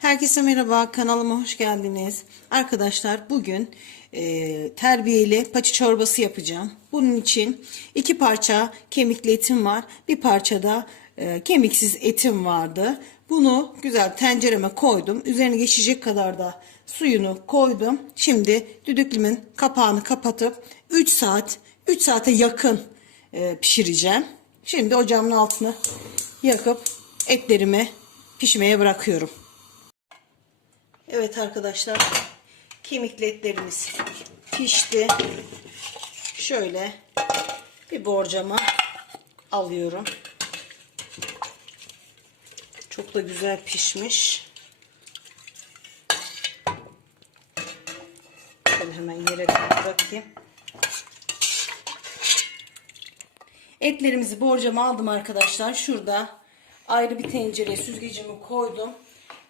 Herkese merhaba kanalıma hoş geldiniz. Arkadaşlar bugün e, terbiyeli paçı çorbası yapacağım. Bunun için iki parça kemikli etim var. Bir parça da e, kemiksiz etim vardı. Bunu güzel tencereme koydum. Üzerine geçecek kadar da suyunu koydum. Şimdi düdüklümün kapağını kapatıp 3 saat 3 saate yakın e, pişireceğim. Şimdi ocağımın altını yakıp etlerimi pişmeye bırakıyorum. Evet arkadaşlar kemikli etlerimiz pişti. Şöyle bir borcama alıyorum. Çok da güzel pişmiş. Şöyle hemen yere bırakayım. Etlerimizi borcama aldım arkadaşlar. Şurada ayrı bir tencereye süzgecimi koydum.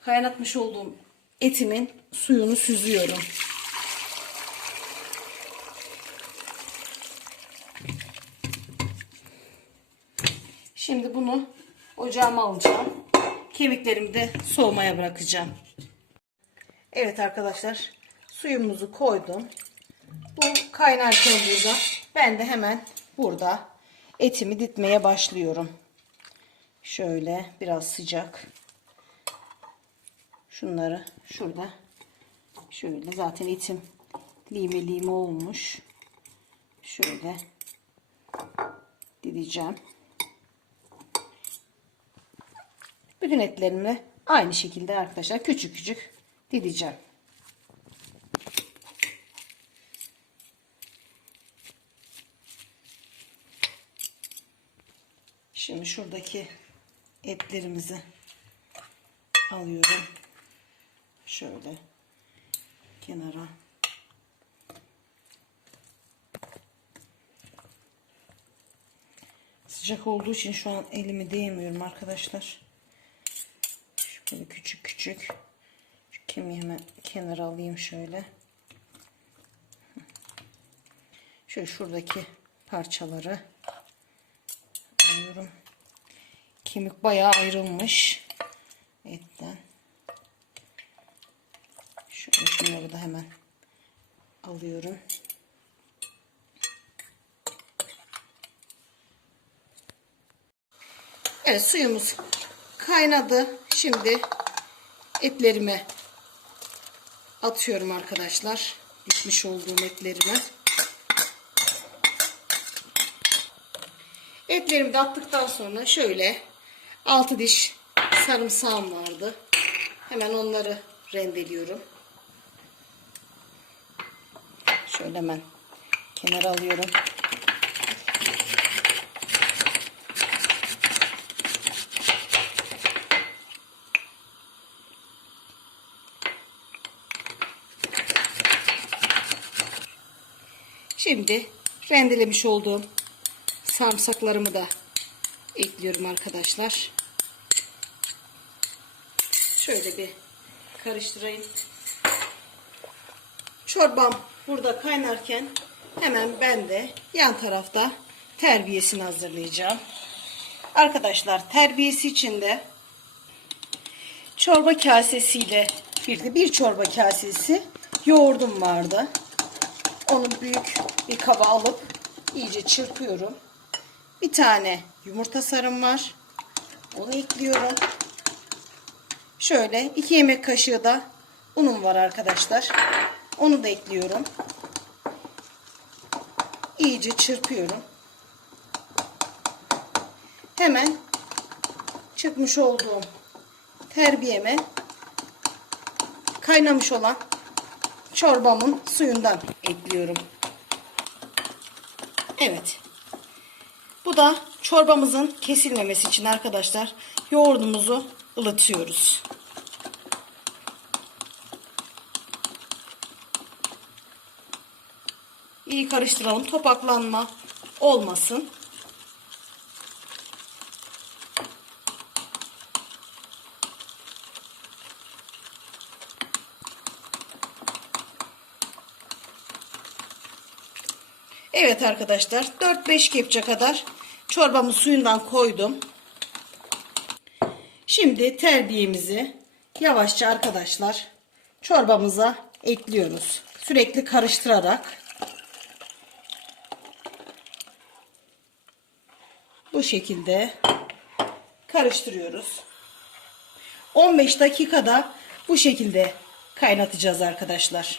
Kaynatmış olduğum etimin suyunu süzüyorum. Şimdi bunu ocağıma alacağım. Kemiklerimi de soğumaya bırakacağım. Evet arkadaşlar suyumuzu koydum. Bu kaynarken burada ben de hemen burada etimi ditmeye başlıyorum. Şöyle biraz sıcak. Şunları şurada şöyle zaten etim lime lime olmuş. Şöyle dideceğim. Bütün etlerimi aynı şekilde arkadaşlar küçük küçük dideceğim. Şimdi şuradaki etlerimizi alıyorum. Şöyle kenara. Sıcak olduğu için şu an elimi değmiyorum arkadaşlar. Şöyle küçük küçük. Şu kemiği hemen kenara alayım şöyle. Şöyle şuradaki parçaları alıyorum. Kemik bayağı ayrılmış Şöyle şunları da hemen alıyorum. Evet suyumuz kaynadı. Şimdi etlerimi atıyorum arkadaşlar. Dikmiş olduğum etlerimi. Etlerimi de attıktan sonra şöyle 6 diş sarımsağım vardı. Hemen onları rendeliyorum. Şöyle hemen kenara alıyorum. Şimdi rendelemiş olduğum sarımsaklarımı da ekliyorum arkadaşlar. Şöyle bir karıştırayım. Çorbam burada kaynarken hemen ben de yan tarafta terbiyesini hazırlayacağım. Arkadaşlar terbiyesi için de çorba kasesiyle bir de bir çorba kasesi yoğurdum vardı. Onu büyük bir kaba alıp iyice çırpıyorum. Bir tane yumurta sarım var. Onu ekliyorum. Şöyle iki yemek kaşığı da unum var arkadaşlar. Onu da ekliyorum. İyice çırpıyorum. Hemen çıkmış olduğum terbiyeme kaynamış olan çorbamın suyundan ekliyorum. Evet. Bu da çorbamızın kesilmemesi için arkadaşlar yoğurdumuzu ılıtıyoruz. İyi karıştıralım. Topaklanma olmasın. Evet arkadaşlar 4-5 kepçe kadar çorbamın suyundan koydum. Şimdi terbiyemizi yavaşça arkadaşlar çorbamıza ekliyoruz. Sürekli karıştırarak bu şekilde karıştırıyoruz. 15 dakikada bu şekilde kaynatacağız arkadaşlar.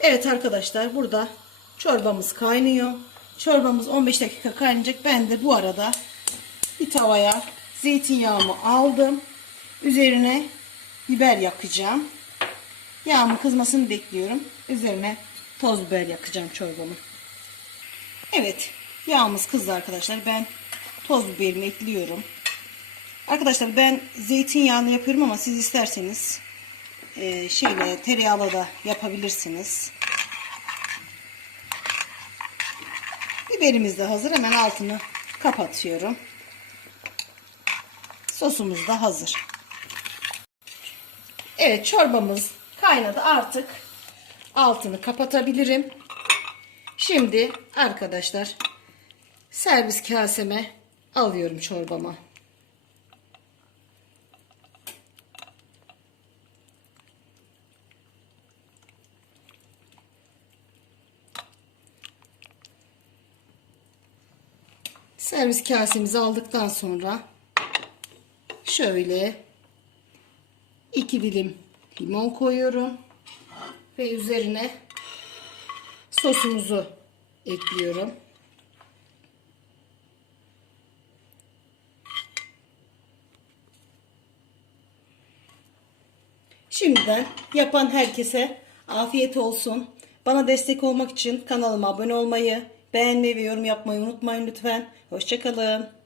Evet arkadaşlar burada çorbamız kaynıyor. Çorbamız 15 dakika kaynayacak. Ben de bu arada bir tavaya zeytinyağımı aldım. Üzerine biber yakacağım. Yağımın kızmasını bekliyorum. Üzerine toz biber yakacağım çorbamı. Evet yağımız kızdı arkadaşlar. Ben toz biberimi ekliyorum. Arkadaşlar ben zeytinyağını yapıyorum ama siz isterseniz e, şeyle tereyağla da yapabilirsiniz. Biberimiz de hazır. Hemen altını kapatıyorum. Sosumuz da hazır. Evet çorbamız kaynadı artık. Altını kapatabilirim. Şimdi arkadaşlar servis kaseme alıyorum çorbama. Servis kasemizi aldıktan sonra şöyle iki dilim limon koyuyorum ve üzerine sosumuzu ekliyorum. Şimdiden yapan herkese afiyet olsun. Bana destek olmak için kanalıma abone olmayı, beğenmeyi ve yorum yapmayı unutmayın lütfen. Hoşçakalın.